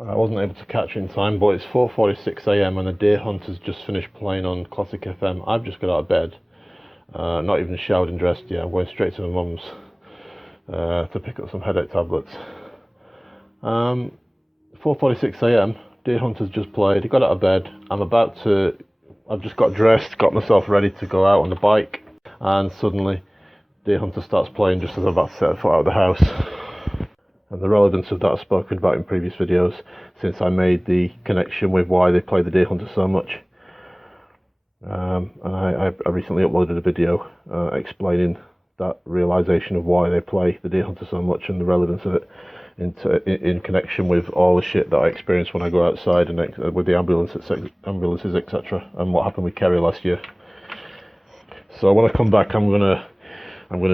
I wasn't able to catch it in time, but it's 4:46 a.m. and the deer hunter's just finished playing on Classic FM. I've just got out of bed, not even showered and dressed yet. I'm going straight to my mum's to pick up some headache tablets. 4:46 a.m. Deer hunter's just played. He got out of bed. I've just got dressed, got myself ready to go out on the bike, and suddenly deer hunter starts playing just as I'm about to set foot out of the house. And the relevance of that I've spoken about in previous videos, since I made the connection with why they play the deer hunter so much. And I recently uploaded a video explaining that realization of why they play the deer hunter so much and the relevance of it in connection with all the shit that I experienced when I go outside and with the ambulances, etc., and what happened with Kerry last year. So when I come back, I'm gonna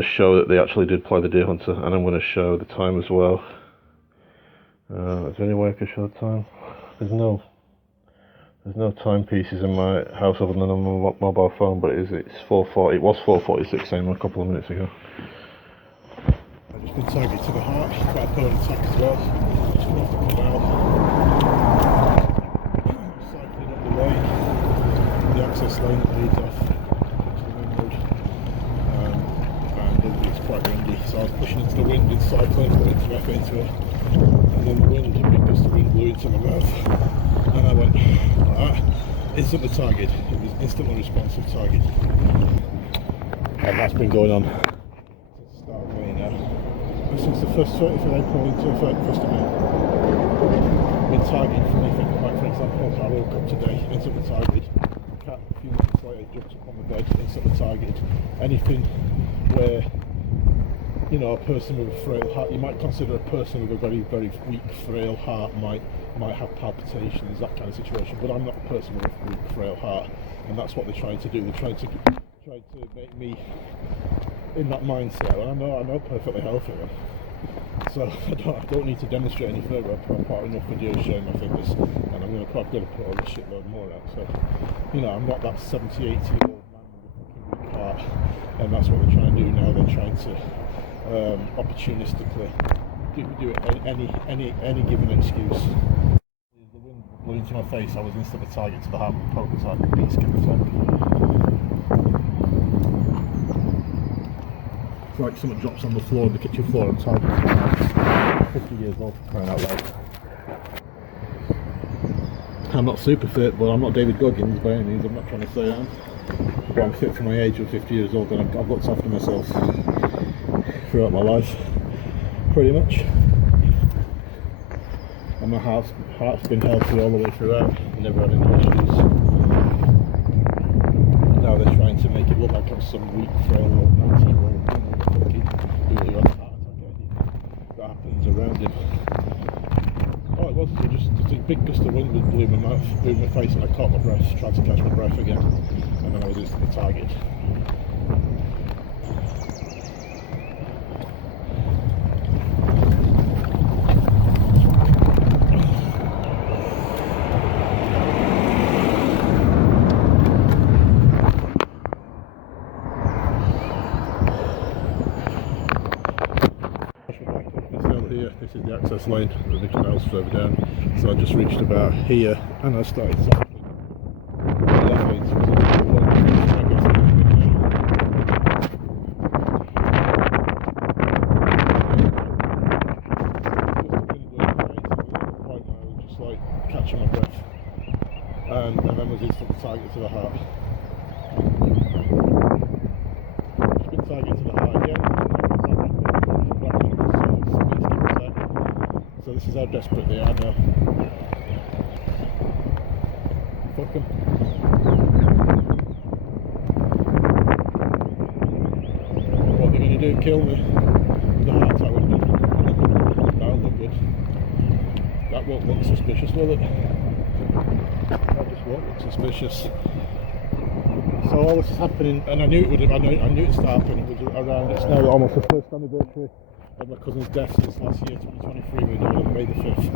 show that they actually did play the deer hunter, and I'm gonna show the time as well. Is there any way I can show the time? There's no timepieces in my house other than on my mobile phone, but it's 4:40. It was 4:46 a.m. a couple of minutes ago. I've just been targeted to the heart, quite a potent attack as well. Just come off the canal. Cycling up the way, the access lane that leads off to the main road. And it's quite windy, so I was pushing into the wind in cycling, putting some effort into it. And then the wind, a big gust of wind blew into my mouth. And I went like that, instantly target. It was instantly responsive target. And that's been going on since the start of May now. And since the first 30th of April into the 1st of May. I've been targeting for anything, like for example, I woke up today, instantly targeted. Cat, a few minutes later, jumped up on the bed, instantly targeted. Anything where, you know, a person with a frail heart, you might consider a person with a very, very weak, frail heart might have palpitations, that kind of situation, but I'm not a person with a weak, frail heart, and that's what they're trying to do. They're trying to make me in that mindset, and I know perfectly healthy, so I don't need to demonstrate any further. I've put out enough videos showing my fitness, and I'm probably going to put a shitload more out, so, you know, I'm not that 70-80-year-old man with a fucking weak heart, and that's what they're trying to do now. They're trying to opportunistically do it any given excuse. The wind blew into my face. I was instantly targeted to the heart with a poke attack, beat skin attack. It's like someone drops on the floor, the kitchen floor, and targets me. 50 years old, for crying out loud. I'm not super fit, but I'm not David Goggins by any means. I'm not trying to say I am. But I'm fit for my age of 50 years old, and I've looked after myself throughout my life, pretty much. And my heart's been healthy all the way throughout, never had any issues. Now they're trying to make it look like I'm some weak, frail old 90-year-old who had a heart attack. That happens around him. All it was just a big gust of wind blew my mouth, blew my face, and I caught my breath, tried to catch my breath again, and then I was instantly targeted. This is the access lane, the canal's further down, so I just reached about here and I started cycling. Just like catching my breath, and then was instantly targeted to the heart. Just been targeted to the heart again. So this is how desperate they are now. Fuck them. What they're going to do, kill me with a heart attack weapon. That'll look good. That won't look suspicious, will it? That just won't look suspicious. So all this is happening, and I knew it would have, I knew it started happening. It was around, it's now almost the first anniversary of my cousin's death since last year, 2023, we died on May the 5th.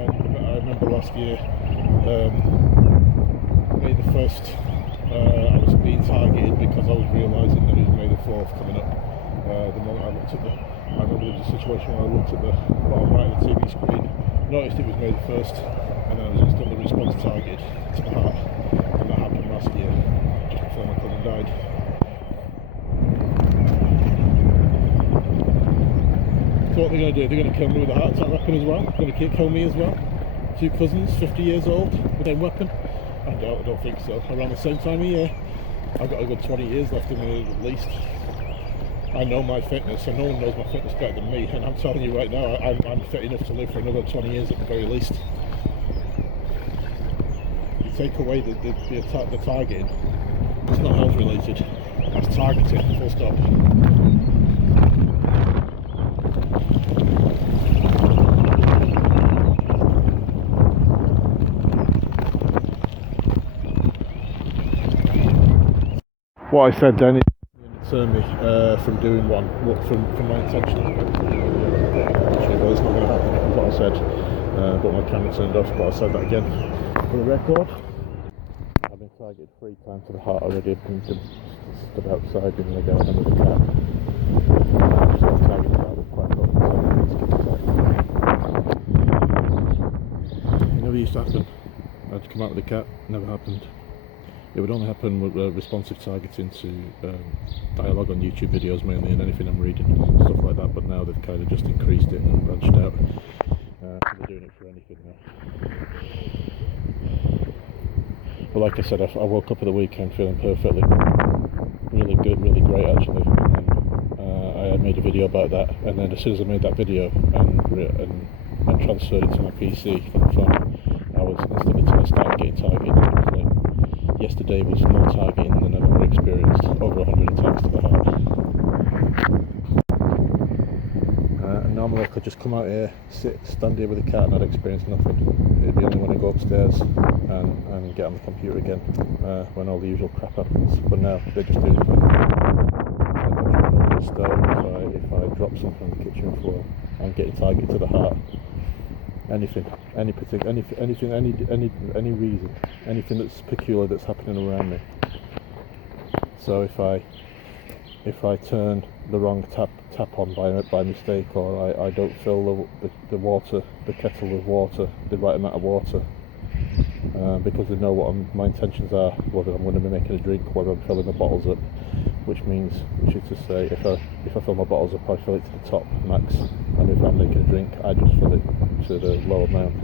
And I remember last year, May the 1st, I was being targeted because I was realising that it was May the 4th coming up. The moment I remember there was a situation where I looked at the bottom right of the TV screen, noticed it was May the 1st, and then I was instantly response target to the heart, and that happened last year, just before my cousin died. So what they're going to do, they're going to kill me with a heart attack weapon as well, they're going to kill me as well. 2 cousins, 50 years old, with the same weapon. I don't think so. Around the same time of year, I've got a good 20 years left in me at least. I know my fitness, and no one knows my fitness better than me, and I'm telling you right now, I'm fit enough to live for another 20 years at the very least. You take away the targeting, it's not health related, that's targeting, full stop. What I said then, it turned me from doing one, from my intention. Actually, well, it's not going to happen, is what I said, but my camera turned off, but I said that again for the record. I've been targeted 3 times to the heart already. I've been stood outside in the garden with a cat. So I'm targeted out with quite a lot of. It never used to happen. I'd come out with a cat, never happened. It would only happen with responsive targeting to dialogue on YouTube videos mainly, and anything I'm reading, stuff like that, but now they've kind of just increased it and branched out. So they're doing it for anything now. But like I said, I woke up at the weekend feeling perfectly, really good, really great actually, and I had made a video about that, and then as soon as I made that video and transferred it to my PC from the phone, I was instantly started getting targeted. Yesterday was more targeting than I've ever experienced, over 100 attacks to the heart. And normally I could just come out here, stand here with a cat and I'd experience nothing. It'd be only when I go upstairs and get on the computer again, when all the usual crap happens. But now they're just doing it for me. If I drop something on the kitchen floor, I'm getting targeted to the heart. Anything, any reason, anything that's peculiar that's happening around me. So if I turn the wrong tap on by mistake, or I don't fill the water, the kettle with water, the right amount of water, because they know what my intentions are, whether I'm going to be making a drink, whether I'm filling the bottles up, which is to say, if I fill my bottles up, I fill it to the top max, and if I'm making a drink, I just fill it to the low amount.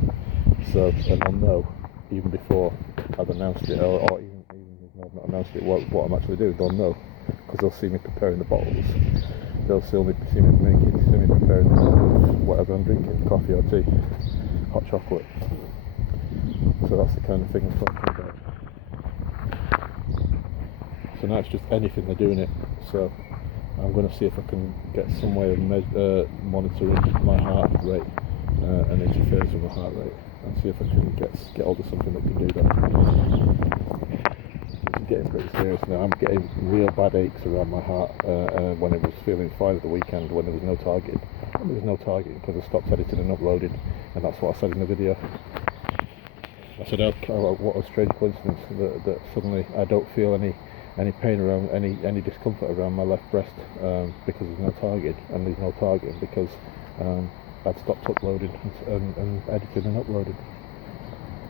So, and they'll know even before I've announced it, or even if I've not announced it, what I'm actually doing. They'll know because they'll see me preparing the bottles. They'll see me preparing whatever I'm drinking, coffee or tea, hot chocolate. So that's the kind of thing I'm talking about. So now it's just anything, they're doing it. So I'm going to see if I can get some way of monitoring my heart rate and interference with my heart rate, and see if I can get hold of something that can do that. It's getting pretty serious now. I'm getting real bad aches around my heart when it was feeling fine at the weekend, when there was no target. There was no target because I stopped editing and uploading, and that's what I said in the video. I said, oh, what a strange coincidence that suddenly I don't feel any pain around, any discomfort around my left breast, because there's no target, and there's no target because I'd stopped uploading and editing and uploading.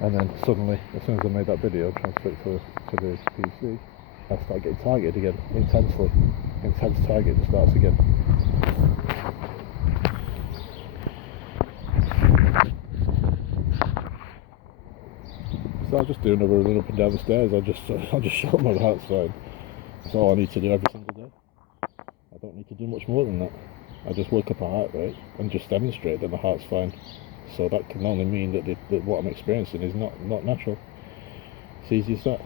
And then suddenly, as soon as I made that video, transferred it to the PC, I started getting targeted again, intensely. Intense targeting starts again. So I'll just do another run up and down the stairs. I'll just show my heart's fine. That's all I need to do every single day. I don't need to do much more than that. I just work up a heart rate and just demonstrate that my heart's fine. So that can only mean that what I'm experiencing is not natural. It's easy as that.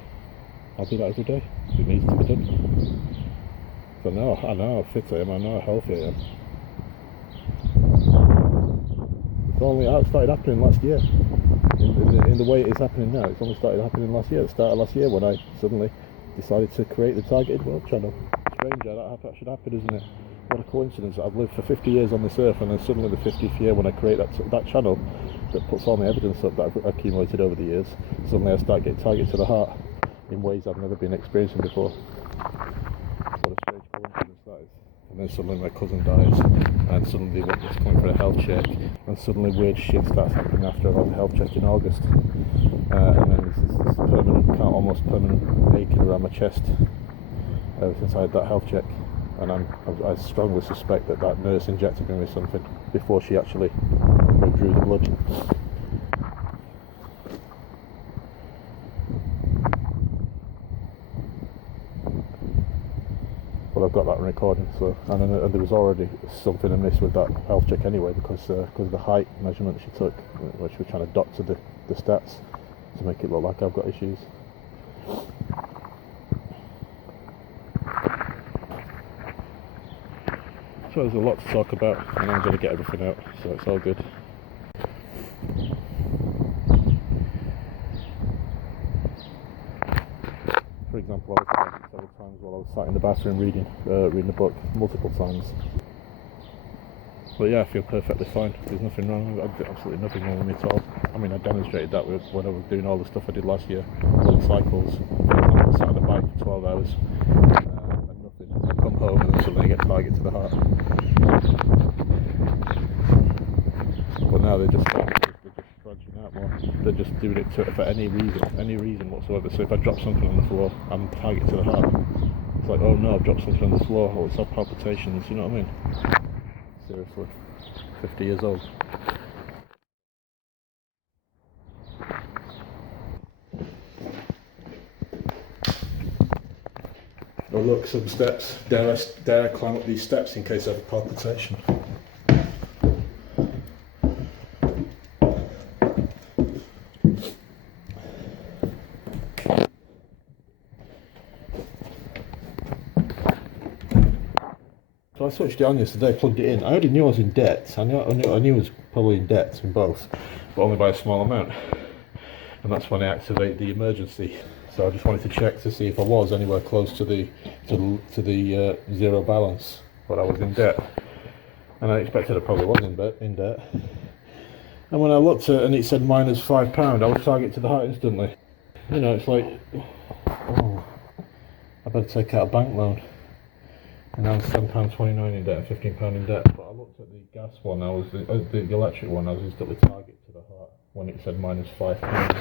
I'll do that every day if it needs to be done. So I know how fit I am. I know how healthy I am. It started happening last year. In the way it is happening now, it's only started happening last year. It started last year when I suddenly decided to create the Targeted World channel. Strange how that should happen, isn't it? What a coincidence that I've lived for 50 years on this earth, and then suddenly the 50th year when I create that channel that puts all my evidence up that I've accumulated over the years, suddenly I start getting targeted to the heart in ways I've never been experiencing before. What a strange coincidence that is. And then suddenly my cousin dies, and suddenly they want me to come for a health check, and and suddenly weird shit starts happening after I've had the health check in August. And then there's this permanent, almost permanent aching around my chest ever since I had that health check. And I strongly suspect that nurse injected me with something before she actually drew the blood. But I've got that recording, so and there was already something amiss with that health check anyway, because of the height measurement she took, which we're trying to doctor the stats to make it look like I've got issues. So there's a lot to talk about, and I'm going to get everything out, so it's all good. For example, I was tired several times while I was sat in the bathroom reading the book, multiple times. But yeah, I feel perfectly fine. There's nothing wrong. Absolutely nothing wrong with me at all. I mean, I demonstrated that when I was doing all the stuff I did last year, long cycles. For example, sat on a bike for 12 hours and nothing. I come home and then suddenly I get target to the heart. But now they're just branching out more. They're just doing it for any reason whatsoever. So if I drop something on the floor, I'm target to the heart. It's like, oh no, I've dropped something on the floor, or it's all palpitations, you know what I mean? Seriously, 50 years old. Oh look, some steps. Dare I climb up these steps in case I have a palpitation? So I switched it on yesterday, plugged it in. I already knew I was in debt. I knew I was probably in debt in both, but only by a small amount. And that's when I activate the emergency. So I just wanted to check to see if I was anywhere close to the zero balance, but I was in debt. And I expected I probably was in debt. And when I looked at it and it said minus £5, I was target to the heart instantly. You know, it's like, oh, I better take out a bank loan. And I was £7.29 in debt and £15 in debt. But I looked at the gas one, the electric one, I was instantly target to the heart when it said minus £5,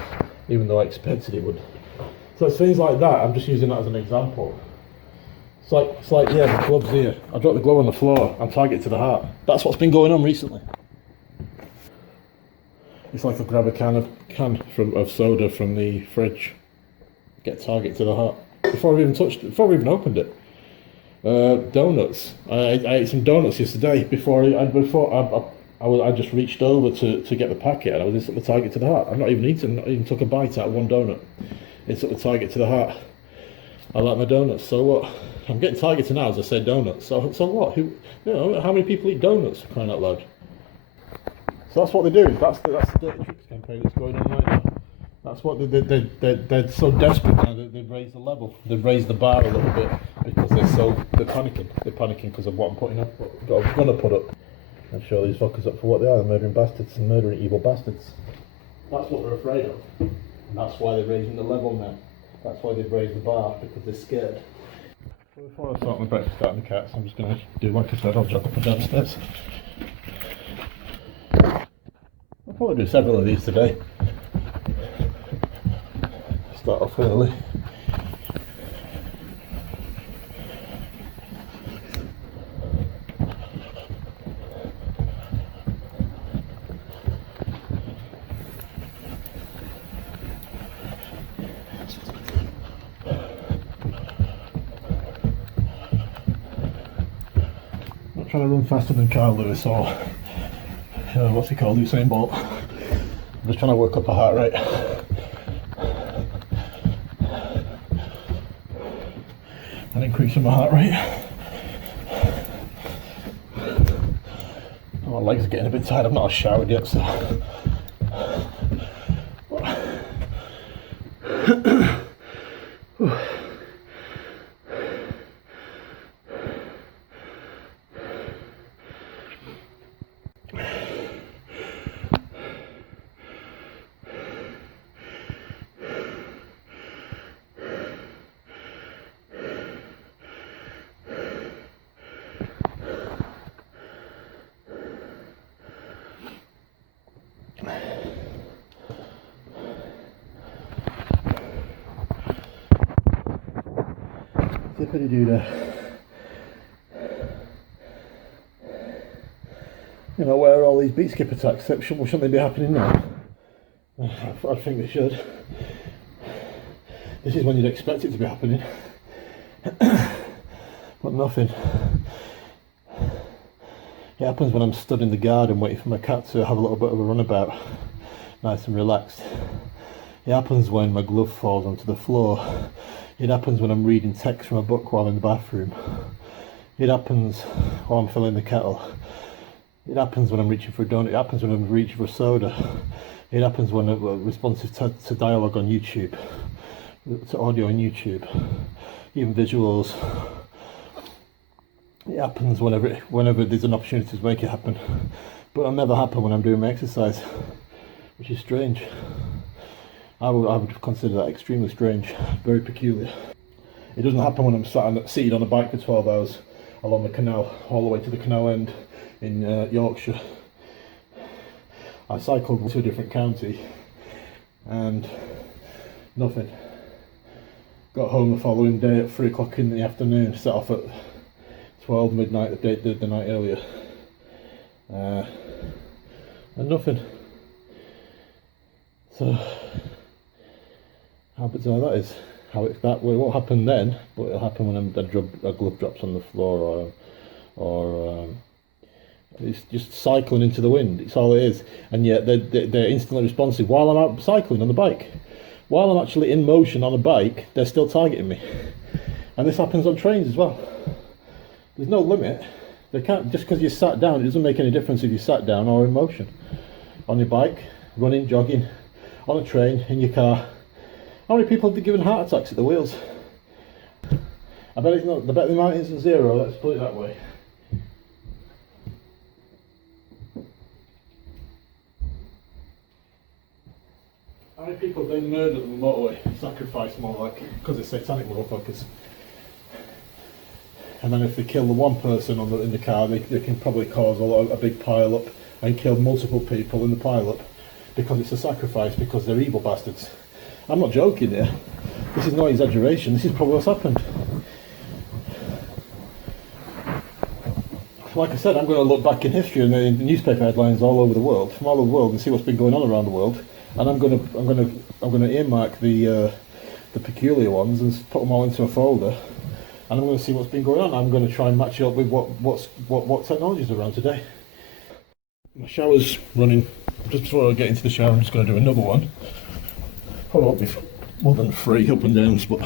even though I expected it would. So it's things like that. I'm just using that as an example. It's like yeah, the glove's here. I dropped the glove on the floor. I'm target to the heart. That's what's been going on recently. It's like I grab a can of soda from the fridge, get target to the heart before I even opened it. Donuts. I ate some donuts yesterday I just reached over to get the packet and I was instantly target to the heart. I've not even took a bite out of one donut. Instantly target to the heart. I like my donuts, so what? I'm getting targeted now as I say donuts. So what? How many people eat donuts, for crying out loud? So that's what they're doing. That's the Dirty Tricks campaign that's going on right now. That's what they're so desperate now that they've raised the level. They've raised the bar a little bit because they're panicking. They're panicking because of what I'm putting up. What I'm gonna put up. And show these fuckers up for what they are. They're murdering bastards and murdering evil bastards. That's what they're afraid of. And that's why they're raising the level now. That's why they've raised the bar, because they're scared. So before I start my breakfast out in the cats, I'm just going to do like I said, I'll jog up and downstairs. I'll probably do several of these today. Start off early. Trying to run faster than Carl Lewis or what's he called, Usain Bolt. I'm just trying to work up a heart rate and increasing my heart rate. My legs are getting a bit tired. I've not showered yet, so Flippity do there. You know, where are all these beat skip attacks? Shouldn't they be happening now? I think they should. This is when you'd expect it to be happening. But nothing. It happens when I'm stood in the garden waiting for my cat to have a little bit of a runabout, nice and relaxed. It happens when my glove falls onto the floor. It happens when I'm reading text from a book while in the bathroom. It happens while I'm filling the kettle. It happens when I'm reaching for a donut. It happens when I'm reaching for a soda. It happens when I'm responsive to dialogue on YouTube, to audio on YouTube, even visuals. It happens whenever there's an opportunity to make it happen. But it'll never happen when I'm doing my exercise, which is strange. I would consider that extremely strange, very peculiar. It doesn't happen when I'm seated on a bike for 12 hours along the canal, all the way to the canal end in Yorkshire. I cycled to a different county and nothing. Got home the following day at 3 o'clock in the afternoon, set off at 12 midnight the night earlier, and nothing. So how bizarre that is. That won't happen then, but it'll happen when a glove drops on the floor, or it's just cycling into the wind. It's all it is, and yet they're instantly responsive while I'm out cycling on the bike. While I'm actually in motion on a bike, they're still targeting me, and this happens on trains as well. There's no limit. They can't, just because you sat down, it doesn't make any difference if you sat down or in motion. On your bike, running, jogging, on a train, in your car. How many people have been given heart attacks at the wheels? I bet it's not. I bet the amount isn't zero. Let's put it that way. How many people have been murdered on the motorway? Sacrificed, more like, because they're satanic motherfuckers. And then if they kill the one person in the car, they can probably cause a big pile up and kill multiple people in the pile up because it's a sacrifice, because they're evil bastards. I'm not joking here. This is no exaggeration. This is probably what's happened. Like I said, I'm going to look back in history and in the newspaper headlines all over the world, from all over the world, and see what's been going on around the world. And I'm going to earmark the peculiar ones and put them all into a folder. And I'm going to see what's been going on. I'm going to try and match it up with what technology is around today. My shower's running. Just before I get into the shower, I'm just going to do another one. Probably won't be more than 3 up and downs, but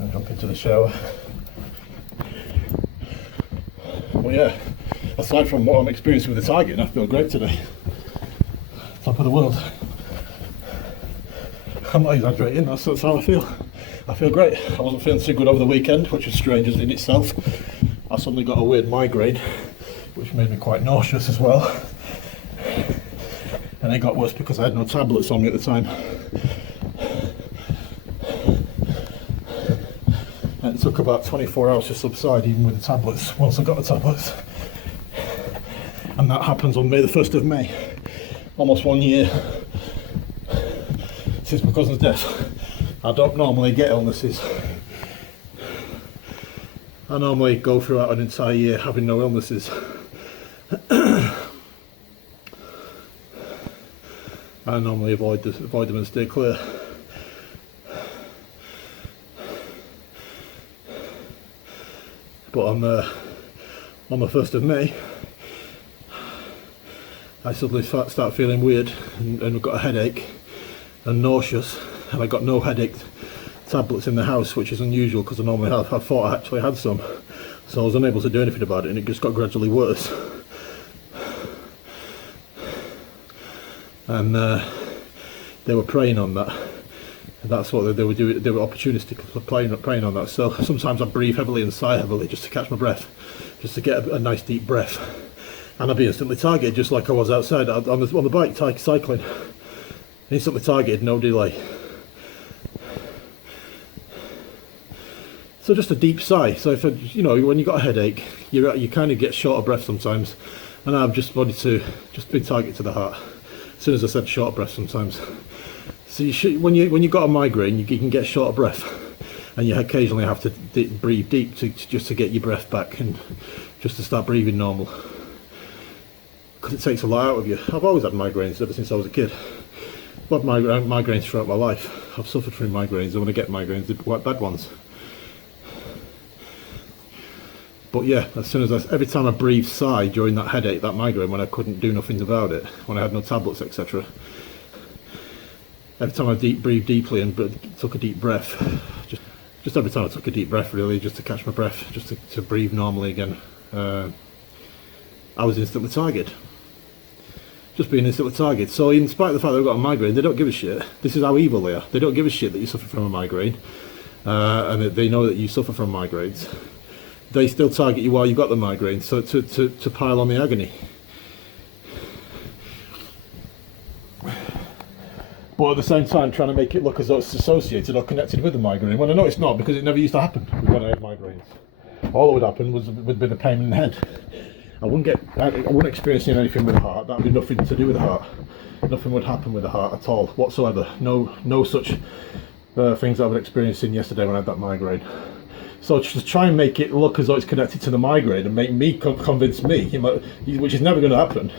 I'll jump into the shower. Well, yeah, aside from what I'm experiencing with the Target, I feel great today. Top of the world. I'm not exaggerating, that's how I feel. I feel great. I wasn't feeling too good over the weekend, which is strange in itself. I suddenly got a weird migraine, which made me quite nauseous as well. And it got worse because I had no tablets on me at the time. And it took about 24 hours to subside, even with the tablets, once I got the tablets. And that happens on May the 1st of May. Almost 1 year since my cousin's death. I don't normally get illnesses. I normally go throughout an entire year having no illnesses. I normally avoid them and stay clear. But on the 1st of May, I suddenly start feeling weird and I've got a headache and nauseous, and I got no headache tablets in the house, which is unusual because I normally have. I thought I actually had some, so I was unable to do anything about it, and it just got gradually worse. And they were preying on that. And that's what they were doing. They were opportunistic preying on that. So sometimes I breathe heavily and sigh heavily just to catch my breath, just to get a nice deep breath, and I'd be instantly targeted, just like I was outside on the bike cycling. Instantly targeted, no delay. So just a deep sigh. So if when you got a headache, you kind of get short of breath sometimes, and I've just been targeted to the heart. as soon as I said short breath sometimes. So you should, when you got a migraine, you can get short of breath, and you occasionally have to breathe deep just to get your breath back and just to start breathing normal. Because it takes a lot out of you. I've always had migraines ever since I was a kid. I've had migraines throughout my life. I've suffered from migraines, and when I get migraines, they're quite bad ones. But yeah, every time I breathed sigh during that headache, that migraine, when I couldn't do nothing about it, when I had no tablets, etc. Every time I breathed deeply and took a deep breath, just every time I took a deep breath, really, just to catch my breath, just to breathe normally again, I was instantly targeted. Just being instantly targeted. So in spite of the fact that I've got a migraine, they don't give a shit. This is how evil they are. They don't give a shit that you suffer from a migraine, and that they know that you suffer from migraines. They still target you while you've got the migraine, so to pile on the agony. But at the same time, trying to make it look as though it's associated or connected with the migraine, when I know it's not, because it never used to happen when I had migraines. All that would happen would be the pain in the head. I wouldn't experience anything with the heart. That would be nothing to do with the heart. Nothing would happen with the heart at all, whatsoever. No such things that I was experiencing yesterday when I had that migraine. So to try and make it look as though it's connected to the migraine and make me convince me, which is never going to happen,